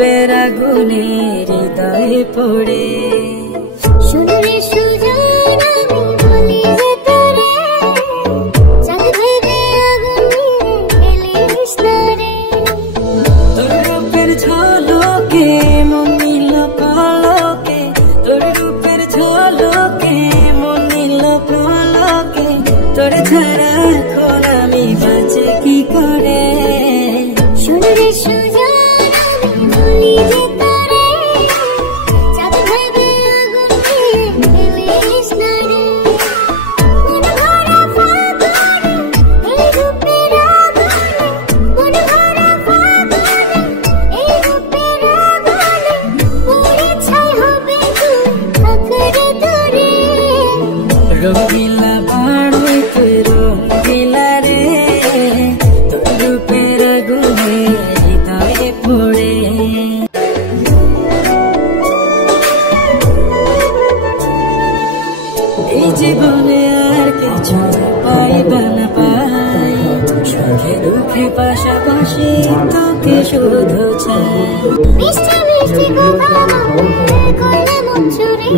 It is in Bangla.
রূপের আগুনে হৃদয়ে পড়ে। শুনরে সুজন আমি বলি যে তোরে, চাঁদ ভেবে আগুন নিয়ে খেলিস না রে। তোর রূপের ঝলকে মন নিল পলকে, তোর রূপের ঝলকে মন নিল পলকে, তোর ছাড়া এখন আমি বাঁচি কি করে। শুনরে সুজন আমি বলি যে তোরে, চাঁদ ভেবে আগুন নিয়ে খেলিস না রে। মন ভরা ফাগুনে এই রূপের আগুনে, মন ভরা ফাগুনে এই রূপের আগুনে, পুড়ে ছাই হবে তুই আঁকড়ে ধরে। রঙিলা বাড়ি তুই রঙিলা রে, তোর রূপের আগুনে হৃদয়ে পড়ে। এই জীবনে আর কিছু পাইবা না পাই, সুখে দুঃখে পাশাপাশি তোকে শুধু চাই। মিষ্টি মিষ্টি কথা বলে করলে মন চুরি।